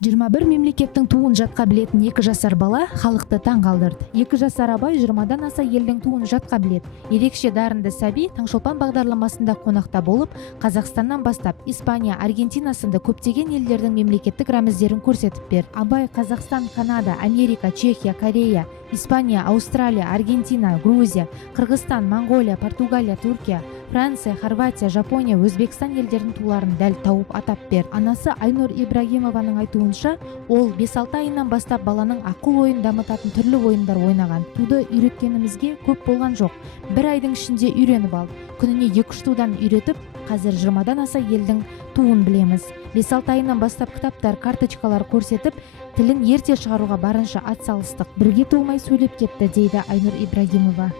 21 мемлекеттің туын жатқа білетін 2 жасар бала халықты таң қалдырды. 2 жасар абай 20-дан аса елдің туын жатқа біледі. Ерекше дарынды сәби Таңшолпан бағдарламасында қонақта болып, Қазақстаннан бастап Испания, Аргентина сынды көптеген елдердің мемлекеттік рәміздерін көрсетіп берді. Абай Қазақстан, Канада, Америка, Чехия, Корея, Испания, Аустралия, Аргентина, Грузия, Қырғызстан, Монголия, Португалия, Түркия, Франция, Хорватия, Жапония, Өзбекстан елдерінің туларын дәл тауып атап берді. Анасы Айнұр Ибрагимованың айтуынша, ол 5-6 айынан бастап баланың ақыл ойын дамытатын түрлі ойындар ойнаған. Туды үйреткенімізге көп болған жоқ. 1 айдың ішінде үйреніп алды. Күніне 2-3 тудан үйретіп, қазір 20-дан аса елдің туын білеміз. 5-6 айынан бастап кітаптар, карточкалар көрсетіп, тілін ерте шығаруға барынша атсалыстық. Бірге толмай сөйлеп кетті, дейді Айнұр Ибрагимова.